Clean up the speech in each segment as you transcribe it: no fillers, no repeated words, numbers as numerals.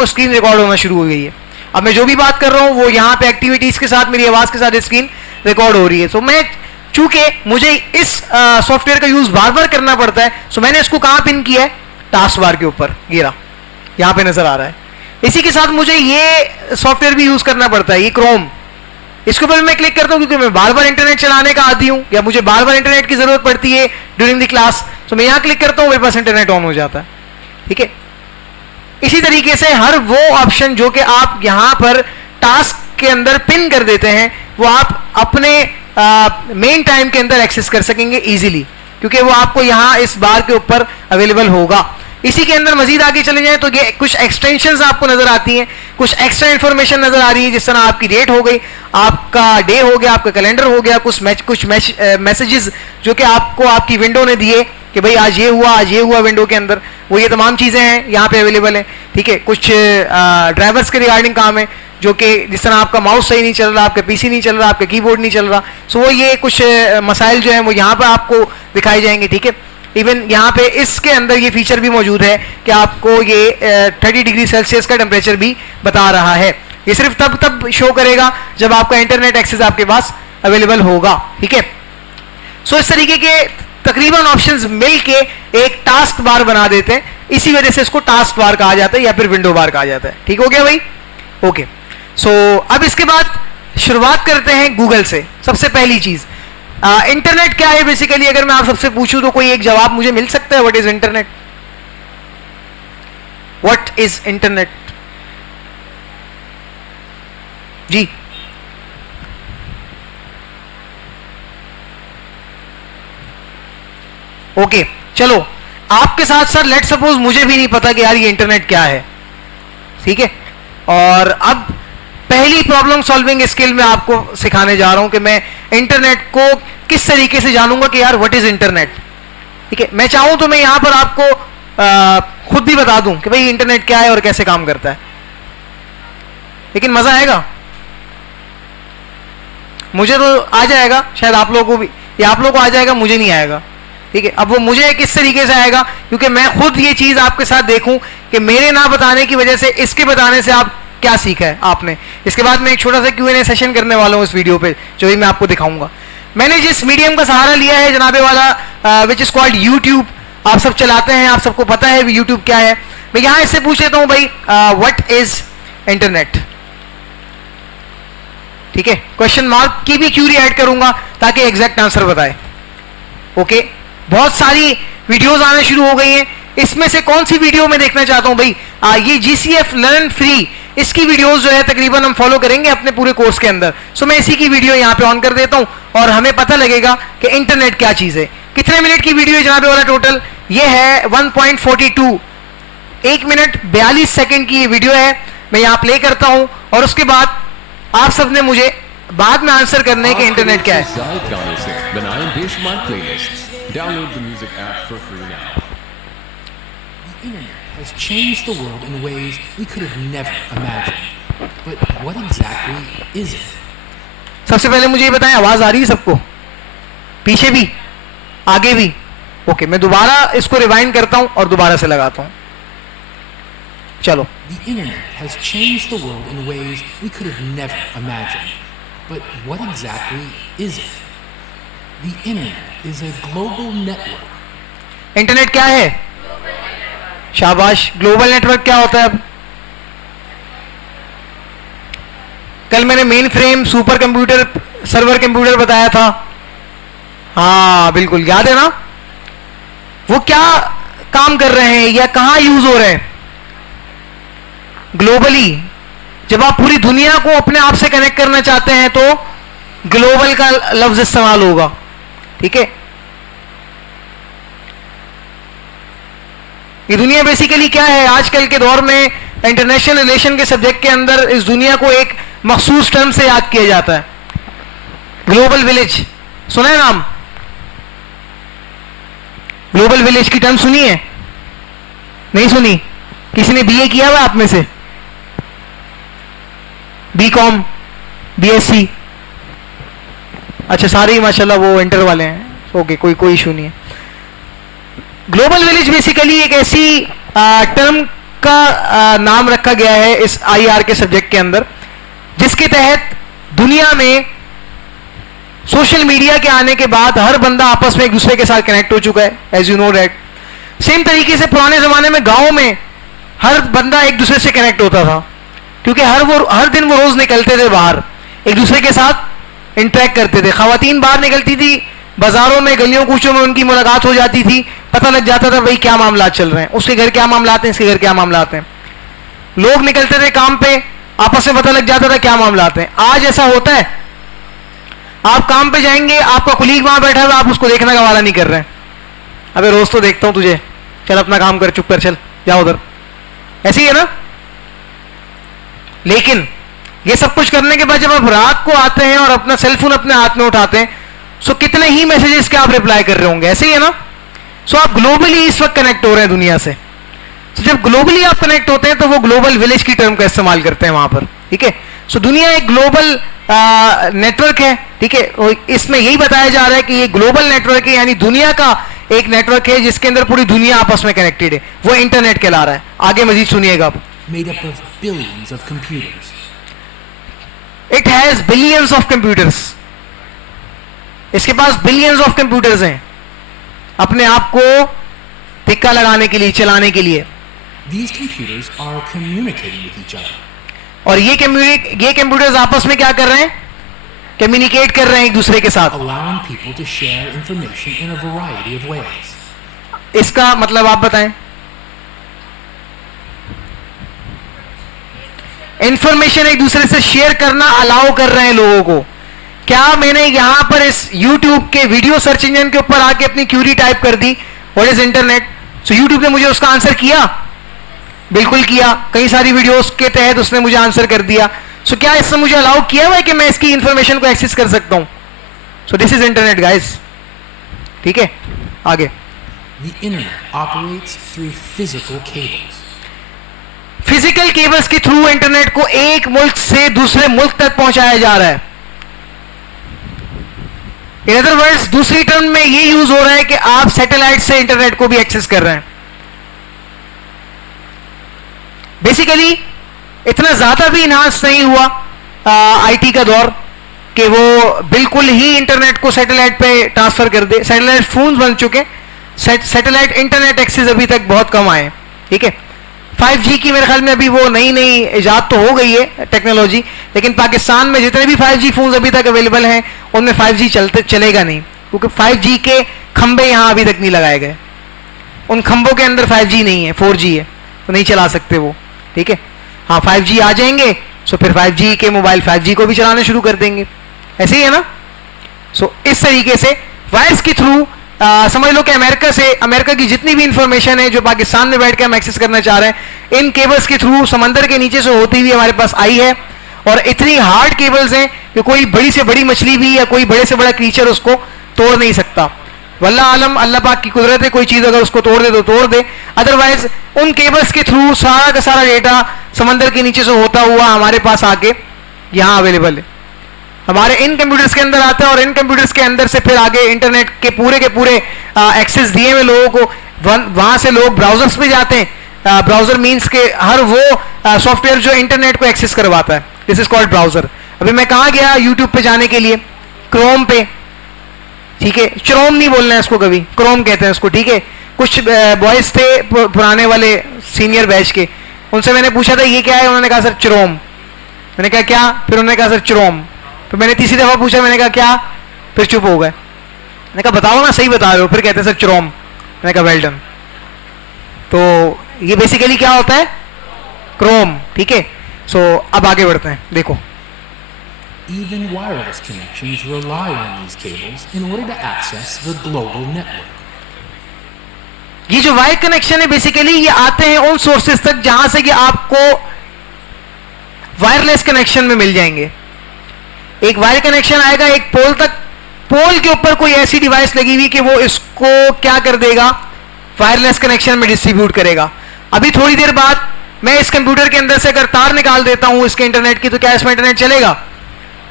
हूँ screen record होना शुरू हो गई है। अब मैं जो भी बात कर रहा हूँ वो यहाँ पे एक्टिविटीज के साथ, मेरी आवाज के साथ स्क्रीन रिकॉर्ड हो रही है। तो मैं चूंकि मुझे इस सॉफ्टवेयर का यूज बार बार करना पड़ता है, सो मैंने इसको कहाँ पिन किया है, टास्क बार के ऊपर, गिरा यहाँ पे नजर आ रहा है। इसी के साथ मुझे ये सॉफ्टवेयर भी यूज करना पड़ता है, ये क्रोम, इसके ऊपर मैं क्लिक करता हूँ क्योंकि मैं बार बार इंटरनेट चलाने का आदी हूँ या मुझे बार बार इंटरनेट की जरूरत पड़ती है ड्यूरिंग द क्लास। तो मैं यहाँ क्लिक करता हूँ, मेरे पास इंटरनेट ऑन हो जाता है। ठीक है, इसी तरीके से हर वो ऑप्शन जो कि आप यहां पर टास्क के अंदर पिन कर देते हैं वो आप अपने मेन टाइम के अंदर एक्सेस कर सकेंगे इजीली, क्योंकि वो आपको यहां इस बार के ऊपर अवेलेबल होगा। इसी के अंदर मजीद आगे चले जाएं तो ये कुछ एक्सटेंशंस आपको नजर आती हैं, कुछ एक्स्ट्रा इंफॉर्मेशन नजर आ रही है, जिस तरह आपकी डेट हो गई, आपका डे हो गया, आपका कैलेंडर हो गया, कुछ मैसेजेस जो कि आपको आपकी विंडो ने दिए कि भाई आज ये हुआ विंडो के अंदर, वो ये तमाम चीजें हैं यहाँ पे अवेलेबल हैं। ठीक है, कुछ ड्राइवर्स के रिगार्डिंग काम है, जो कि जिस तरह आपका माउस सही नहीं चल रहा, आपका पीसी नहीं चल रहा, आपका कीबोर्ड नहीं चल रहा, सो वो ये कुछ मसाइल जो हैं वो यहाँ पर आपको दिखाई जाएंगे। ठीक है, इवन यहाँ पे इसके अंदर ये फीचर भी मौजूद है कि आपको ये 30 डिग्री सेल्सियस का टेम्परेचर भी बता रहा है। ये सिर्फ तब शो करेगा जब आपका इंटरनेट एक्सेस आपके पास अवेलेबल होगा। ठीक है, सो इस तरीके के तकरीबन ऑप्शंस मिलके एक टास्क बार बना देते हैं, इसी वजह से इसको टास्क बार कहा जाता है या फिर विंडो बार कहा जाता है। ठीक हो गया भाई? ओके, सो अब इसके बाद शुरुआत करते हैं गूगल से। सबसे पहली चीज इंटरनेट क्या है बेसिकली, अगर मैं आप सबसे पूछूं तो कोई एक जवाब मुझे मिल सकता है? What is internet? What is internet? जी ओके, चलो आपके साथ साथ लेट सपोज मुझे भी नहीं पता कि यार ये इंटरनेट क्या है। ठीक है, और अब पहली प्रॉब्लम सॉल्विंग स्किल में आपको सिखाने जा रहा हूं कि मैं इंटरनेट को किस तरीके से जानूंगा कि यार व्हाट इज इंटरनेट। ठीक है, मैं चाहूं तो मैं यहां पर आपको खुद भी बता दूं कि भाई इंटरनेट क्या है और कैसे काम करता है, लेकिन मजा आएगा? मुझे तो आ जाएगा, शायद आप लोगों को भी, या आप लोगों को आ जाएगा, मुझे नहीं आएगा। ठीक है, अब वो मुझे किस तरीके से आएगा, क्योंकि मैं खुद ये चीज आपके साथ देखूं कि मेरे ना बताने की वजह से इसके बताने से आप क्या सीखा है आपने। इसके बाद मैं एक छोटा सा Q&A सेशन करने वाला हूं इस वीडियो पे, जो भी मैं आपको दिखाऊंगा। मैंने जिस मीडियम का सहारा लिया है जनाबे वाला, विच इज कॉल्ड यूट्यूब, आप सब चलाते हैं, आप सबको पता है यूट्यूब क्या है। मैं यहां इससे पूछ लेता हूं भाई व्हाट इज इंटरनेट। ठीक है, क्वेश्चन मार्क की भी क्यूरी ऐड करूंगा ताकि एग्जैक्ट आंसर बताए। ओके, बहुत सारी वीडियोस आने शुरू हो गई हैं, इसमें से कौन सी वीडियो मैं देखना चाहता हूं भाई? ये GCF लर्न फ्री, इसकी वीडियोस जो है तकरीबन हम फॉलो करेंगे अपने पूरे कोर्स के अंदर। सो मैं इसी की वीडियो यहां पे ऑन कर देता हूं और हमें पता लगेगा कि इंटरनेट क्या चीज है। कितने मिनट की वीडियो है जनाबे वाला टोटल? ये है 1.42, 1 मिनट 42 सेकंड की ये वीडियो है। मैं यहां प्ले करता हूं और उसके बाद आप सबने मुझे बाद में आंसर करने है कि इंटरनेट क्या है। Download the music app for free now. The internet has changed the world in ways we could have never imagined. But what exactly is it? सबसे पहले मुझे ये बताएं, आवाज आ रही है सबको? पीछे भी, आगे भी? ओके, मैं दोबारा इसको रिवाइंड करता हूं और दोबारा से लगाता हूं। चलो। The internet has changed the world in ways we could have never imagined. But what exactly is it? The internet is a global network. Internet क्या है? शाबाश, ग्लोबल नेटवर्क क्या होता है? अब कल मैंने main frame, super computer, server computer बताया था। हाँ बिल्कुल याद है ना? वो क्या काम कर रहे हैं या कहां यूज हो रहे हैं? ग्लोबली। जब आप पूरी दुनिया को अपने आप से कनेक्ट करना चाहते हैं तो ग्लोबल का लफ्ज इस्तेमाल होगा। ठीक है, ये दुनिया बेसिकली क्या है? आजकल के दौर में इंटरनेशनल रिलेशन के सब्जेक्ट के अंदर इस दुनिया को एक मखसूस टर्म से याद किया जाता है, ग्लोबल विलेज। सुना है नाम? ग्लोबल विलेज की टर्म सुनी है? नहीं सुनी? किसी ने बीए किया हुआ आप में से? B Com, B Sc? अच्छा, सारे ही माशाल्लाह वो इंटर वाले हैं। ओके, कोई इशू नहीं है। ग्लोबल विलेज बेसिकली एक ऐसी टर्म का नाम रखा गया है इस IR के सब्जेक्ट के अंदर, जिसके तहत दुनिया में सोशल मीडिया के आने के बाद हर बंदा आपस में एक दूसरे के साथ कनेक्ट हो चुका है, as you know that. Same तरीके से पुराने जमाने में गांव में हर बंदा एक दूसरे से कनेक्ट होता था, क्योंकि हर दिन वो रोज निकलते थे बाहर, एक दूसरे के साथ इंटरेक्ट करते थे। खवातीन बाहर निकलती थी, बाजारों में गलियों कूचों में उनकी मुलाकात हो जाती थी, पता लग जाता था भाई क्या मामला चल रहे हैं, उसके घर क्या मामला हैं, इसके घर क्या मामला हैं। लोग निकलते थे काम पे, आपस में पता लग जाता था क्या मामला हैं। आज ऐसा होता है, आप काम पे जाएंगे, आपका कुलीग वहां बैठा हुआ, आप उसको देखने का वाला नहीं कर रहे हैं, अबे रोज तो देखता हूं तुझे, चल अपना काम कर, चुप कर, चल जाओ उधर, ऐसे ही है ना। लेकिन ये सब कुछ करने के बाद जब आप रात को आते हैं और अपना सेलफोन अपने हाथ में उठाते हैं, सो कितने ही मैसेजेस के आप रिप्लाई कर रहे होंगे, ऐसे ही है ना। सो आप ग्लोबली इस वक्त कनेक्ट हो रहे हैं दुनिया से। तो जब ग्लोबली आप कनेक्ट होते हैं तो वो ग्लोबल विलेज की टर्म का इस्तेमाल करते हैं वहां पर, ठीक है। सो दुनिया एक ग्लोबल नेटवर्क है, ठीक है। और इसमें यही बताया जा रहा है कि ये ग्लोबल नेटवर्क है, यानी दुनिया का एक नेटवर्क है जिसके अंदर पूरी दुनिया आपस में कनेक्टेड है, वो इंटरनेट कहला रहा है। आगे मजीद सुनिएगा आप। Made up of billions of computers. It has billions of computers, इसके पास बिलियंस ऑफ कंप्यूटर्स हैं अपने आप को टिक्का लगाने के लिए, चलाने के लिए। These computers are communicating with each other. और ये कंप्यूटर्स आपस में क्या कर रहे हैं, कम्युनिकेट कर रहे हैं एक दूसरे के साथ, allowing people to share information in a variety of ways. इसका मतलब आप बताएं। इंफॉर्मेशन एक दूसरे से शेयर करना अलाउ कर रहे हैं लोगों को। क्या मैंने यहां पर इस YouTube के वीडियो सर्च इंजन के ऊपर आके अपनी क्यूरी टाइप कर दी, what is internet, so YouTube ने मुझे उसका आंसर किया, बिल्कुल किया। कई सारी वीडियोस के तहत उसने मुझे आंसर कर दिया। सो क्या इसने मुझे अलाउ किया हुआ है कि मैं इसकी इंफॉर्मेशन को एक्सेस कर सकता हूं। So this is internet guys, ठीक है। आगे The internet operates through physical cables. Physical cables के थ्रू इंटरनेट को एक मुल्क से दूसरे मुल्क तक पहुंचाया जा रहा है। इन अदर वर्ड्स, दूसरी टर्म में ये यूज हो रहा है कि आप सैटेलाइट से इंटरनेट को भी एक्सेस कर रहे हैं। बेसिकली इतना ज्यादा भी इनहांस नहीं हुआ आईटी का दौर कि वो बिल्कुल ही इंटरनेट को सैटेलाइट पे ट्रांसफर कर दे। सैटेलाइट फोन्स बन चुके, सैटेलाइट इंटरनेट एक्सेस अभी तक बहुत कम आए, ठीक है। 5G की मेरे ख्याल में अभी वो नई इजाद तो हो गई है टेक्नोलॉजी, लेकिन पाकिस्तान में जितने भी 5G फोन्स अभी तक अवेलेबल हैं उनमें 5G चलेगा नहीं, क्योंकि 5G के खंबे यहां अभी तक नहीं लगाए गए। उन खंबों के अंदर 5G नहीं है, 4G है, तो नहीं चला सकते वो, ठीक है। हाँ 5G आ जाएंगे तो फिर 5G के मोबाइल 5G को भी चलाना शुरू कर देंगे, ऐसे ही है ना। सो इस तरीके से वायर्स के थ्रू समझ लो कि अमेरिका की जितनी भी इंफॉर्मेशन है जो पाकिस्तान में बैठ के हम एक्सेस करना चाह रहे हैं, इन केबल्स के थ्रू समंदर के नीचे से होती हुई हमारे पास आई है। और इतनी हार्ड केबल्स हैं कि कोई बड़ी से बड़ी मछली भी या कोई बड़े से बड़ा क्रीचर उसको तोड़ नहीं सकता। वल्लाह आलम, अल्लाह पाक की कुदरत है, कोई चीज अगर उसको तोड़ दे तो तोड़ दे, अदरवाइज उन केबल्स के थ्रू सारा का सारा डेटा समंदर के नीचे से होता हुआ हमारे पास आके यहाँ अवेलेबल है, हमारे इन कंप्यूटर्स के अंदर आता है। और इन कंप्यूटर्स के अंदर से फिर आगे इंटरनेट के पूरे एक्सेस दिए हुए लोगों को वहां से लोग ब्राउजर्स पे जाते हैं। ब्राउजर मींस के हर वो सॉफ्टवेयर जो इंटरनेट को एक्सेस करवाता है, दिस इज कॉल्ड ब्राउजर। अभी मैं कहाँ गया यूट्यूब पे जाने के लिए, क्रोम पे, ठीक है। क्रोम नहीं बोलना है इसको, कभी क्रोम कहते हैं इसको, ठीक है। कुछ बॉयज थे पुराने वाले सीनियर बैच के, उनसे मैंने पूछा था ये क्या है, उन्होंने कहा सर क्रोम। मैंने कहा क्या, फिर उन्होंने कहा सर क्रोम। तो मैंने तीसरी दफा पूछा, मैंने कहा क्या, फिर चुप हो गए। मैंने कहा बताओ ना, सही बता रहे हो, फिर कहते हैं सर क्रोम। मैंने कहा वेल डन। तो ये बेसिकली क्या होता है, क्रोम, ठीक है। सो अब आगे बढ़ते हैं, देखो। Even wireless connections rely on these cables in order to access the global network. ये जो वायर कनेक्शन है बेसिकली ये आते हैं उन सोर्सेज तक जहां से कि आपको वायरलेस कनेक्शन में मिल जाएंगे। एक वायर कनेक्शन आएगा एक पोल तक, पोल के ऊपर कोई ऐसी डिवाइस लगी हुई कि वो इसको क्या कर देगा, वायरलेस कनेक्शन में डिस्ट्रीब्यूट करेगा। अभी थोड़ी देर बाद मैं इस कंप्यूटर के अंदर से अगर तार निकाल देता हूं इसके इंटरनेट की, तो क्या इसमें इंटरनेट चलेगा?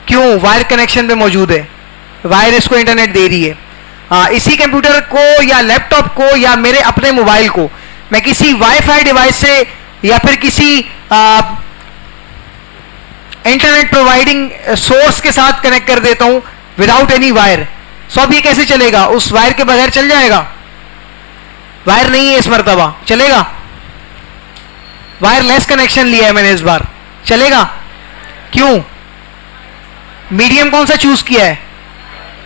क्यों? वायर कनेक्शन पे मौजूद है, वायर इसको इंटरनेट दे रही है। इसी कंप्यूटर को या लैपटॉप को या मेरे अपने मोबाइल को मैं किसी वाईफाई डिवाइस से या फिर किसी इंटरनेट प्रोवाइडिंग सोर्स के साथ कनेक्ट कर देता हूं विदाउट एनी वायर, सो अब ये कैसे चलेगा? उस वायर के बगैर चल जाएगा? वायर नहीं है इस मर्तबा, चलेगा? वायरलेस कनेक्शन लिया है मैंने इस बार, चलेगा? क्यों? मीडियम कौन सा चूज किया है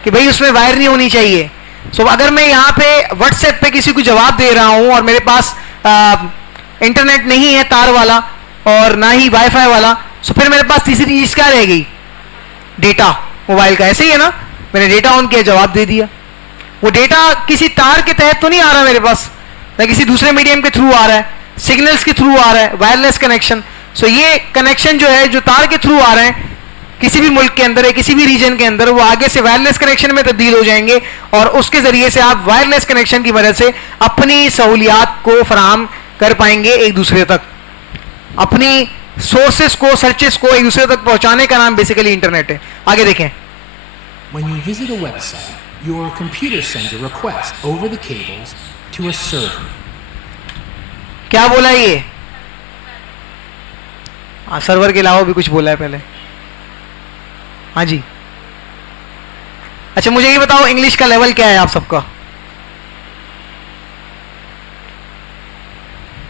कि भाई उसमें वायर नहीं होनी चाहिए। सो अगर मैं यहां पे व्हाट्सएप पे किसी को जवाब दे रहा हूं और मेरे पास इंटरनेट नहीं है तार वाला और ना ही वाईफाई वाला, सो फिर मेरे पास तीसरी चीज क्या रह गई? डेटा मोबाइल का। ऐसे ही है ना, मैंने डेटा ऑन किया, जवाब दे दिया। वो डेटा किसी तार के तहत तो नहीं आ रहा मेरे पास, ना किसी दूसरे मीडियम के थ्रू आ रहा है, सिग्नल्स के थ्रू आ रहा है, वायरलेस कनेक्शन। सो ये कनेक्शन जो है, जो तार के थ्रू आ रहे हैं किसी भी मुल्क के अंदर है, किसी भी रीजन के अंदर, वो आगे से वायरलेस कनेक्शन में तब्दील हो जाएंगे और उसके जरिए से आप वायरलेस कनेक्शन की मदद से अपनी सहूलियात को फराहम कर पाएंगे एक दूसरे तक। अपनी सोर्सेस को, सर्चेस को एक दूसरे तक पहुंचाने का नाम बेसिकली इंटरनेट है। आगे देखें। When you visit a website, your computer sends a request over the cables to a server. क्या बोला ये? सर्वर के अलावा भी कुछ बोला है पहले। हाँ जी, अच्छा मुझे ये बताओ इंग्लिश का लेवल क्या है आप सबका?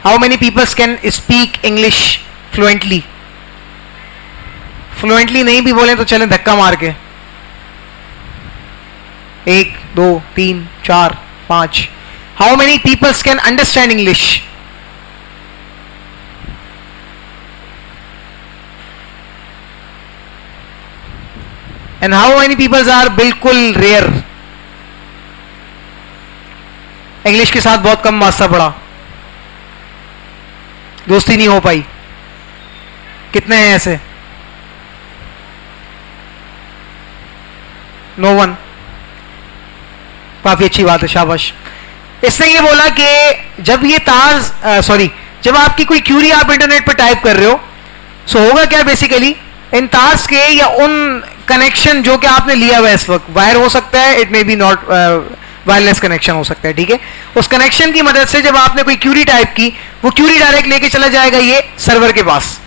How many peoples can speak English fluently? Fluently नहीं भी बोले तो चलें धक्का मार के। 1 2 3 4 5। How many peoples can understand English? And how many people are बिल्कुल रेयर? इंग्लिश के साथ बहुत कम वास्ता पड़ा, दोस्ती नहीं हो पाई। कितने हैं ऐसे? No one. काफी अच्छी बात है, शाबाश। इसने ये बोला कि जब ये तार जब आपकी कोई क्यूरी आप इंटरनेट पर टाइप कर रहे हो, सो होगा क्या बेसिकली, इन तार्स के या उन कनेक्शन जो कि आपने लिया हुआ है इस वक्त, वायर हो सकता है, it may be not wireless connection हो सकता है, ठीक है। उस कनेक्शन की मदद से जब आपने कोई क्यूरी टाइप की, वो क्यूरी डायरेक्ट लेके चला जाएगा ये सर्वर के पास।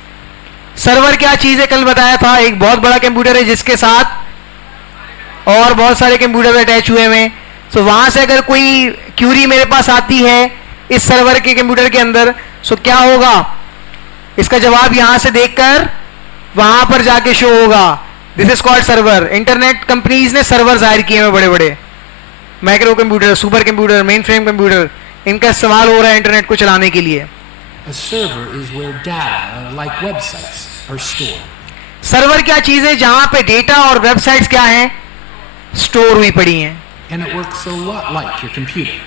सर्वर क्या चीज है? कल बताया था, एक बहुत बड़ा कंप्यूटर है जिसके साथ और बहुत सारे कंप्यूटर अटैच हुए हैं। सो वहां से अगर कोई क्यूरी मेरे पास आती है इस सर्वर के कंप्यूटर के अंदर, सो क्या होगा? इसका जवाब यहां से देखकर वहां पर जाके शो होगा। This is called server. Internet companies ने सर्वर जाहिर किए हैं, बड़े बड़े micro computer, super computer, main frame computer, इनका इस्तेमाल हो रहा है इंटरनेट को चलाने के लिए। A server is where data, like websites, are stored. Server क्या चीज है? जहां पे डेटा और वेबसाइट्स क्या हैं? स्टोर हुई पड़ी हैं। And it works a lot like your computer.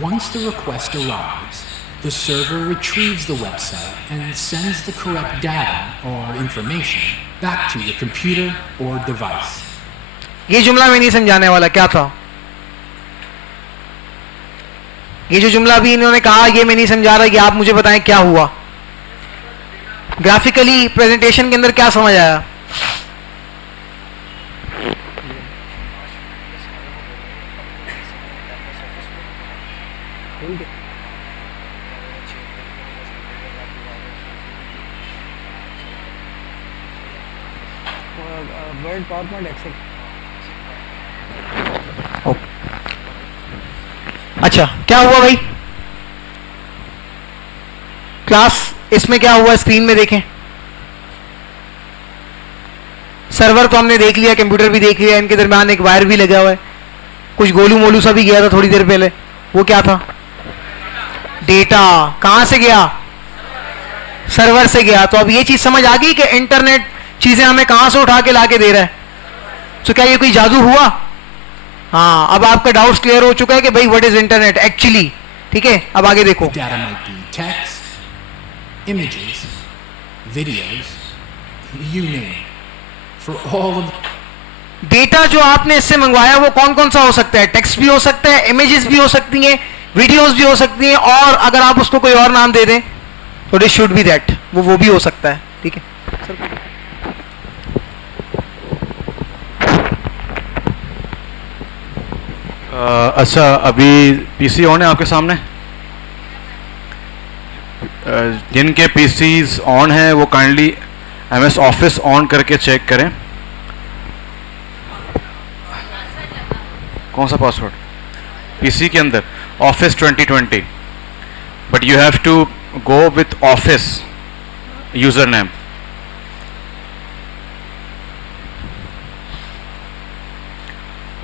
Once the request arrives, the server retrieves the website and sends the correct data or information back to your computer or device. ये जुमला मैं नहीं समझाने वाला, क्या था ये जो जुमला भी इन्होंने कहा, ये मैं नहीं समझा रहा, कि आप मुझे बताएं क्या हुआ ग्राफिकली प्रेजेंटेशन के अंदर, क्या समझ आया? Word PowerPoint Excel. अच्छा, क्या हुआ भाई क्लास? इसमें क्या हुआ स्क्रीन में देखें। सर्वर तो हमने देख लिया, कंप्यूटर भी देख लिया, इनके दरमियान एक वायर भी लगा हुआ है, कुछ गोलू मोलू सा भी गया था थोड़ी देर पहले, वो क्या था? डेटा। कहां से गया? सर्वर से गया। तो अब ये चीज समझ आ गई कि इंटरनेट चीजें हमें कहां से उठा के लाके दे रहा है। तो क्या ये कोई जादू हुआ? हाँ, अब आपका डाउट क्लियर हो चुका है कि भाई व्हाट इज इंटरनेट एक्चुअली, ठीक है। अब आगे देखो। Data might be text, images, videos, you name it. For all of data जो आपने इससे मंगवाया वो कौन कौन सा हो सकता है? टेक्स्ट भी हो सकता है, इमेजेस भी हो सकती हैं, वीडियोस भी हो सकती हैं, और अगर आप उसको कोई और नाम दे दें तो दिस शुड बी दैट, वो भी हो सकता है, ठीक है। अच्छा, अभी पीसी ऑन है आपके सामने? जिनके पीसीज ऑन हैं वो काइंडली एमएस ऑफिस ऑन करके चेक करें। कौन सा पासवर्ड? पीसी के अंदर office 2020, but you have to go with office user name.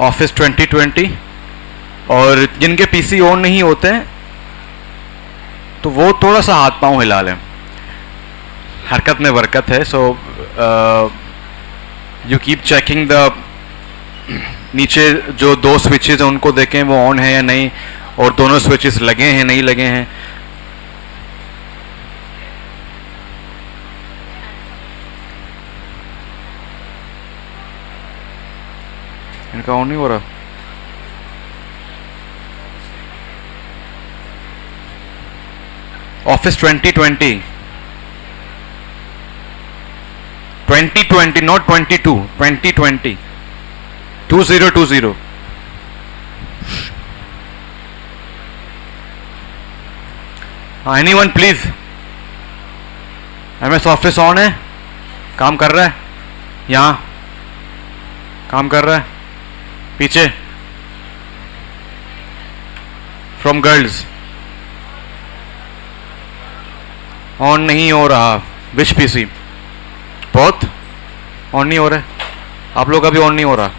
Office 2020। और जिनके पीसी ऑन नहीं होते हैं तो वो थोड़ा सा हाथ पांव हिला लें, हरकत में बरकत है। So you keep checking the, नीचे जो दो स्विचेस हैं उनको देखें वो ऑन है या नहीं, और दोनों स्विचेस लगे हैं नहीं लगे हैं। इनका ऑन नहीं हो रहा। Office 2020, 2020 not 22, 2020 2020। Anyone please, MS office on है, काम कर रहा है, यहां काम कर रहा है, पीछे फ्रॉम गर्ल्स ऑन नहीं हो रहा। विच पीसी? बहुत ऑन नहीं हो रहा है, आप लोग का भी ऑन नहीं हो रहा,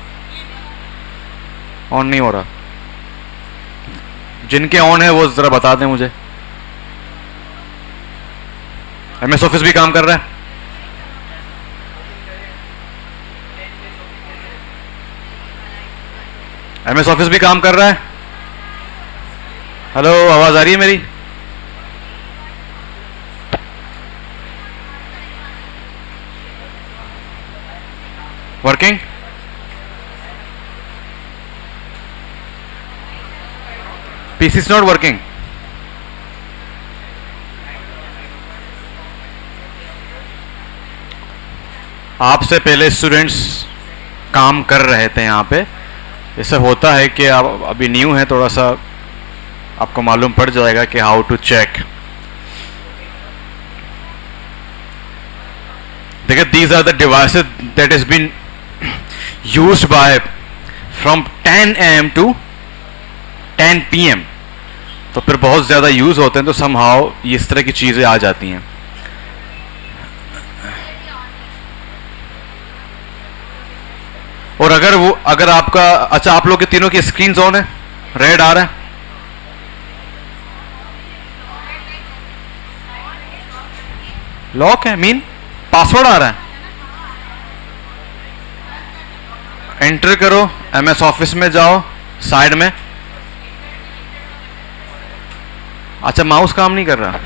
ऑन नहीं हो रहा। जिनके ऑन है वो जरा बता दें मुझे। एमएस ऑफिस भी काम कर रहा है? एमएस ऑफिस भी काम कर रहा है? हेलो, आवाज आ रही है मेरी? Working? PC is not working. आपसे पहले स्टूडेंट्स काम कर रहे थे यहाँ पे। ऐसा होता है कि आप अभी न्यू हैं, थोड़ा सा आपको मालूम पड़ जाएगा कि हाउ टू चेक। देखिए, these are the devices that has been used by from 10 AM to 10 PM। तो फिर बहुत ज़्यादा यूज़ होते हैं तो somehow ये इस तरह की चीज़ें आ जाती हैं। और अगर आपका, अच्छा, आप लोग के तीनों की स्क्रीन ऑन है, रेड आ रहा है, लॉक है, मीन पासवर्ड आ रहा है। एंटर करो, एमएस ऑफिस में जाओ, साइड में। अच्छा, माउस काम नहीं कर रहा।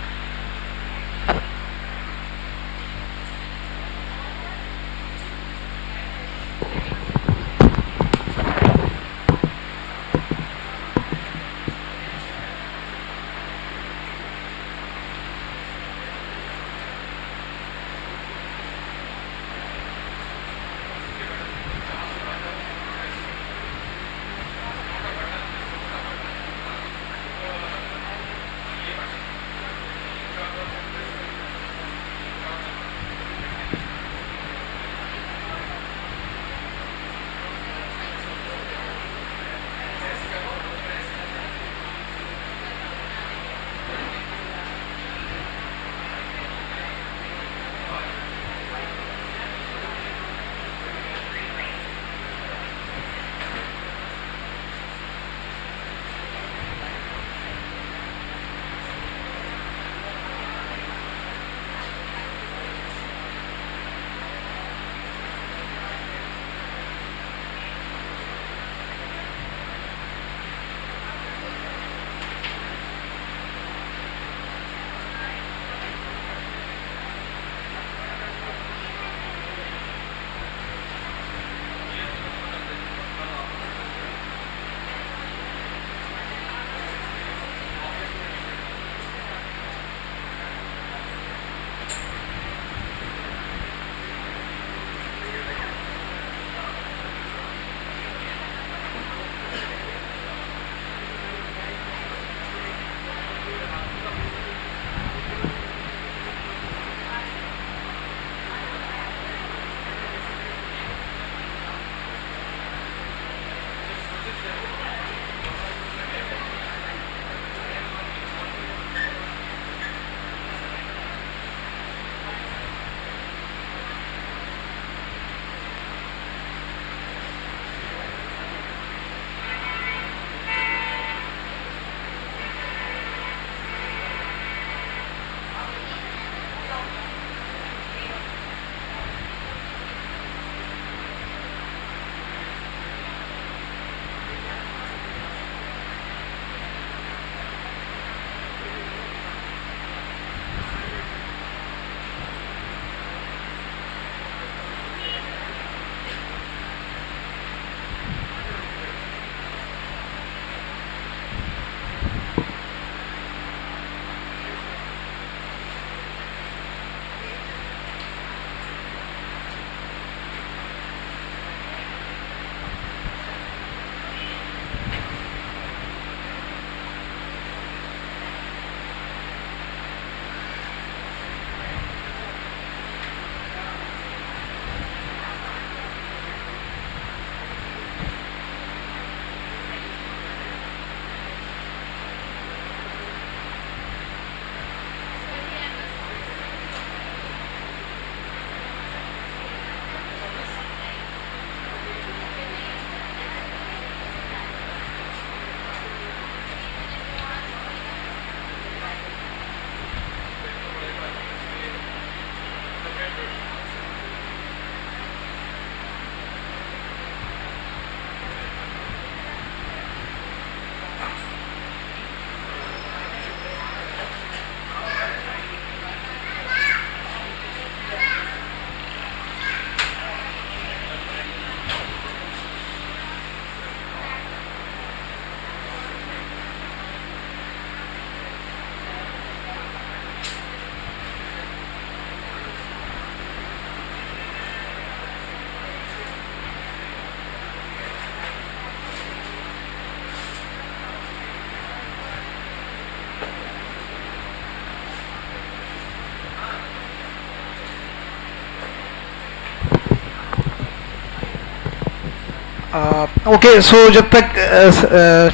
ओके, सो जब तक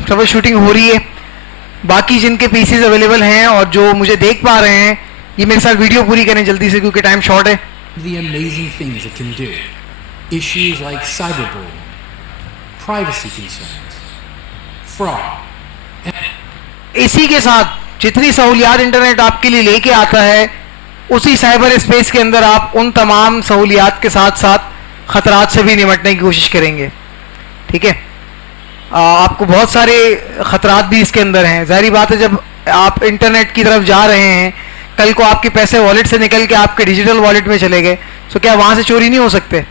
ट्रबल शूटिंग हो रही है, बाकी जिनके पीसीज अवेलेबल हैं और जो मुझे देख पा रहे हैं, ये मेरे साथ वीडियो पूरी करें जल्दी से क्योंकि टाइम शॉर्ट है. The amazing things it can do. Issues like cyberbullying, privacy concerns, fraud. इसी के साथ जितनी सहूलियात इंटरनेट आपके लिए लेके आता है, उसी साइबर स्पेस के अंदर आप उन तमाम सहूलियात के साथ साथ खतरात से भी निपटने की कोशिश करेंगे. ठीक है, आपको बहुत सारे खतरात भी इसके अंदर हैं. जाहिर बात है, जब आप इंटरनेट की तरफ जा रहे हैं, कल को आपके पैसे वॉलेट से निकल के आपके डिजिटल वॉलेट में चले गए, तो क्या वहाँ से चोरी नहीं हो सकते?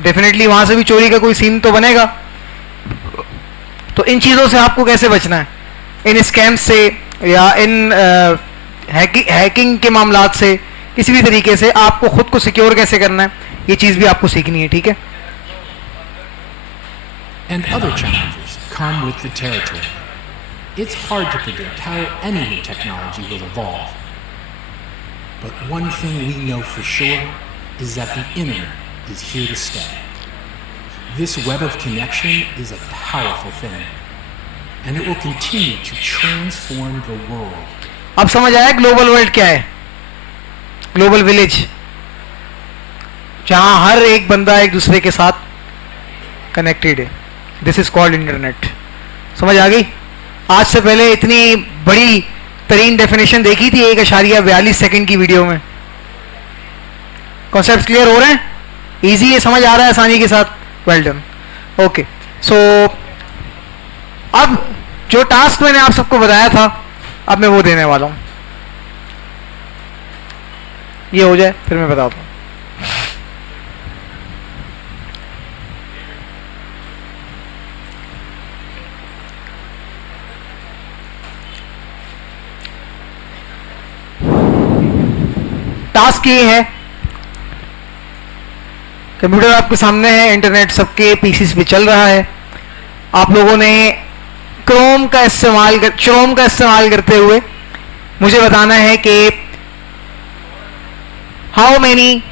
डेफिनेटली वहाँ से भी चोरी का कोई सीन तो बनेगा. तो इन चीज़ों से आपको कैसे बचना है, इन स्कैम्स से या इन हैकिंग के मामलात से, किसी भी तरीके से आपको खुद को सिक्योर कैसे करना है, ये चीज़ भी आपको सीखनी है. ठीक है. And other challenges come with the territory. It's hard to predict how any new technology will evolve. But one thing we know for sure is that the internet is here to stay. This web of connection is a powerful thing, and it will continue to transform the world. अब समझ आया global world क्या है? Global village, जहां हर एक बंदा एक दूसरे के साथ कनेक्टेड है. This is called internet. समझ आ गई? आज से पहले इतनी बड़ी तरीन डेफिनेशन देखी थी 1.42 सेकंड की वीडियो में. कॉन्सेप्ट क्लियर हो रहे हैं? इजी है, समझ आ रहा है आसानी के साथ? Well done. ओके, सो अब जो टास्क मैंने आप सबको बताया था, अब मैं वो देने वाला हूं. ये हो जाए फिर मैं बताता हूं. टास्क ये है, कंप्यूटर आपके सामने है, इंटरनेट सबके पीसीस पे चल रहा है. आप लोगों ने क्रोम का इस्तेमाल करते हुए मुझे बताना है कि how many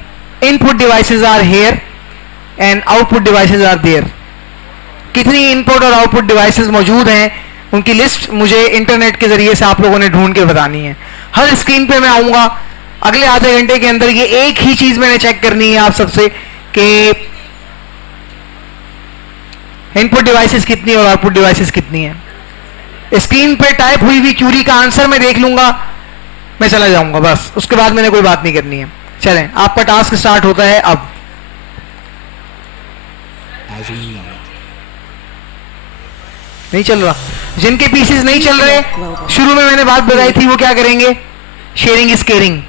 input devices are here and output devices are there. कितनी इनपुट और आउटपुट डिवाइसेस मौजूद हैं, उनकी लिस्ट मुझे इंटरनेट के जरिए से आप लोगों ने ढूंढ के बतानी है. हर स्क्रीन पे मैं आऊंगा, अगले आधे घंटे के अंदर ये एक ही चीज मैंने चेक करनी है आप सबसे कि इनपुट डिवाइसेस कितनी और आउटपुट डिवाइसेस कितनी है. स्क्रीन पे टाइप हुई हुई क्यूरी का आंसर मैं देख लूंगा, मैं चला जाऊंगा, बस. उसके बाद मैंने कोई बात नहीं करनी है. चलें, आपका टास्क स्टार्ट होता है अब. नहीं चल रहा, जिनके पीसीस नहीं चल रहे, शुरू में मैंने बात बताई थी, वो क्या करेंगे? Sharing is caring.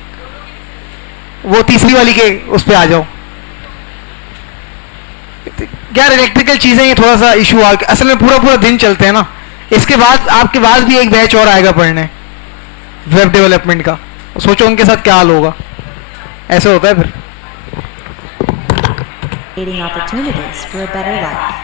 वो तीसरी वाली के उस पे आ जाओ. यार इलेक्ट्रिकल चीजें ये थोड़ा सा इशू आ, असल में पूरा दिन चलते हैं ना. इसके बाद आपके बाद भी एक बैच और आएगा पढ़ने वेब डेवलपमेंट का. सोचो उनके साथ क्या हाल होगा. ऐसे होता है फिर. Creating opportunities for a better life.